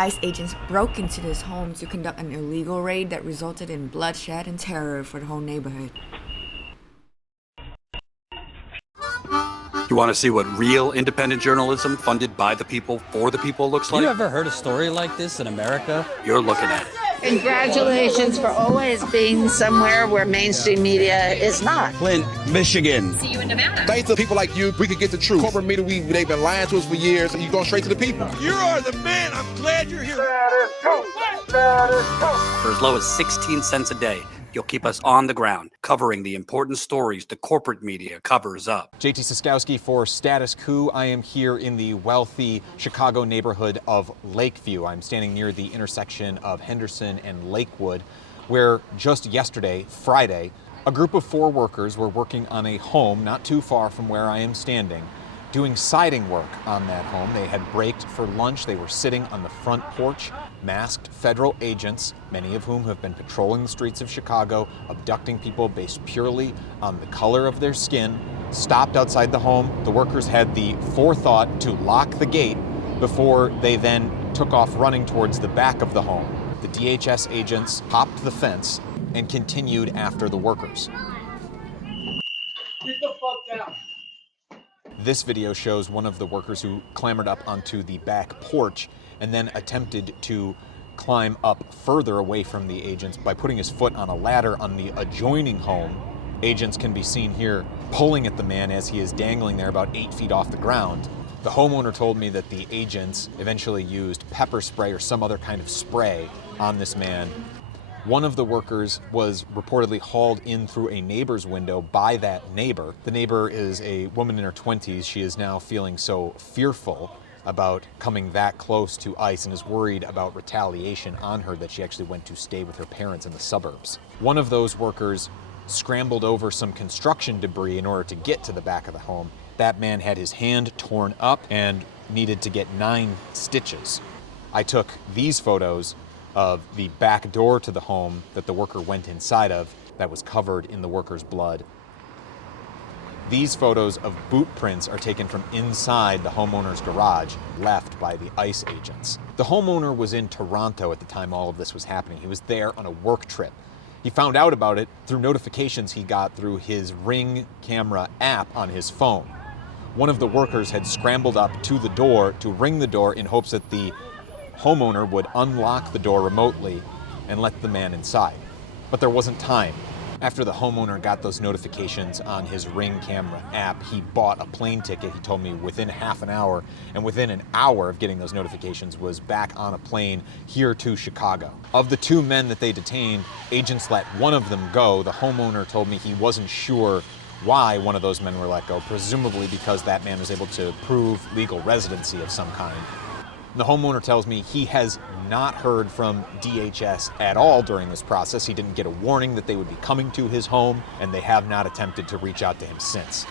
ICE agents broke into this home to conduct an illegal raid that resulted in bloodshed and terror for the whole neighborhood. You want to see what real independent journalism funded by the people for the people looks like? You ever heard a story like this in America? You're looking at it. Congratulations for always being somewhere where mainstream media is not. Flint, Michigan. See you in Nevada. Thanks to people like you, we can get the truth. Corporate media, they've been lying to us for years, and you're going straight to the people. You are the man. I'm glad you're here. For as low as 16 cents a day, you'll keep us on the ground, covering the important stories the corporate media covers up. JT Cestkowski for Status Coup. I am here in the wealthy Chicago neighborhood of Lakeview. I'm standing near the intersection of Henderson and Lakewood, where just yesterday, Friday, a group of 4 workers were working on a home not too far from where I am standing, doing siding work on that home. They had braked for lunch. They were sitting on the front porch. Masked federal agents, many of whom have been patrolling the streets of Chicago, abducting people based purely on the color of their skin, stopped outside the home. The workers had the forethought to lock the gate before they then took off running towards the back of the home. The DHS agents hopped the fence and continued after the workers. Get the fuck down. This video shows one of the workers who clambered up onto the back porch and then attempted to climb up further away from the agents by putting his foot on a ladder on the adjoining home. Agents can be seen here pulling at the man as he is dangling there about 8 feet off the ground. The homeowner told me that the agents eventually used pepper spray or some other kind of spray on this man. One of the workers was reportedly hauled in through a neighbor's window by that neighbor. The neighbor is a woman in her 20s. She is now feeling so fearful about coming that close to ICE and is worried about retaliation on her that she actually went to stay with her parents in the suburbs. One of those workers scrambled over some construction debris in order to get to the back of the home. That man had his hand torn up and needed to get 9 stitches. I took these photos of the back door to the home that the worker went inside of that was covered in the worker's blood. These photos of boot prints are taken from inside the homeowner's garage, left by the ICE agents. The homeowner was in Toronto at the time all of this was happening. He was there on a work trip. He found out about it through notifications he got through his Ring camera app on his phone. One of the workers had scrambled up to the door to ring the door in hopes that the homeowner would unlock the door remotely and let the man inside. But there wasn't time. After the homeowner got those notifications on his Ring camera app, he bought a plane ticket, he told me, within half an hour, and within an hour of getting those notifications was back on a plane here to Chicago. Of the 2 men that they detained, agents let one of them go. The homeowner told me he wasn't sure why one of those men were let go, presumably because that man was able to prove legal residency of some kind. The homeowner tells me he has not heard from DHS at all during this process. He didn't get a warning that they would be coming to his home, and they have not attempted to reach out to him since.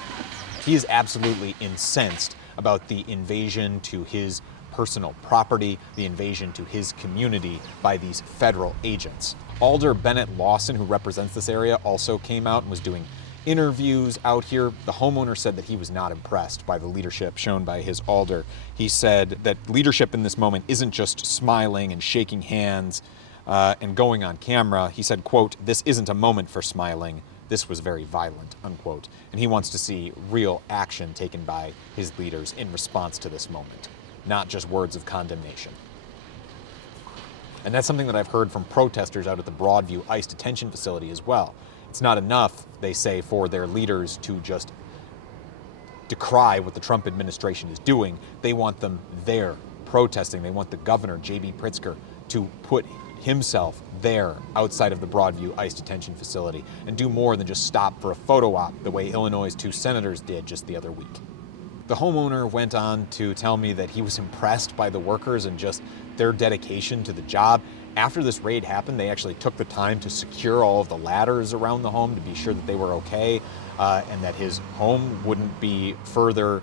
He is absolutely incensed about the invasion to his personal property, the invasion to his community by these federal agents. Alder Bennett Lawson, who represents this area, also came out and was doing interviews out here. The homeowner said that he was not impressed by the leadership shown by his alder. He said that leadership in this moment isn't just smiling and shaking hands and going on camera. He said, quote, "This isn't a moment for smiling. This was very violent," unquote. And he wants to see real action taken by his leaders in response to this moment, not just words of condemnation. And that's something that I've heard from protesters out at the Broadview ICE detention facility as well. It's not enough, they say, for their leaders to just decry what the Trump administration is doing. They want them there protesting. They want the governor, J.B. Pritzker, to put himself there outside of the Broadview ICE detention facility and do more than just stop for a photo op the way Illinois' 2 senators did just the other week. The homeowner went on to tell me that he was impressed by the workers and just their dedication to the job. After this raid happened, they actually took the time to secure all of the ladders around the home to be sure that they were okay and that his home wouldn't be further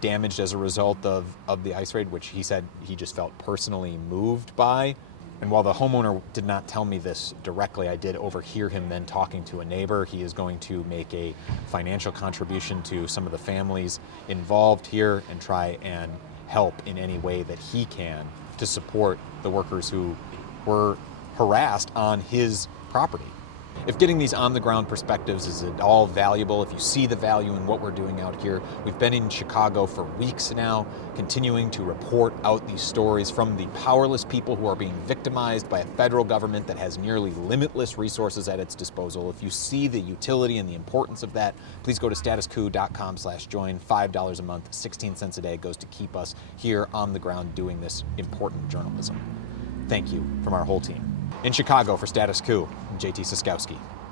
damaged as a result of the ICE raid, which he said he just felt personally moved by. And while the homeowner did not tell me this directly, I did overhear him then talking to a neighbor. He is going to make a financial contribution to some of the families involved here and try and help in any way that he can to support the workers who were harassed on his property. If getting these on-the-ground perspectives is at all valuable, if you see the value in what we're doing out here, we've been in Chicago for weeks now, continuing to report out these stories from the powerless people who are being victimized by a federal government that has nearly limitless resources at its disposal. If you see the utility and the importance of that, please go to statuscoup.com/join. $5 a month, 16 cents a day goes to keep us here on the ground doing this important journalism. Thank you from our whole team. In Chicago for Status Coup, I'm JT Cestkowski.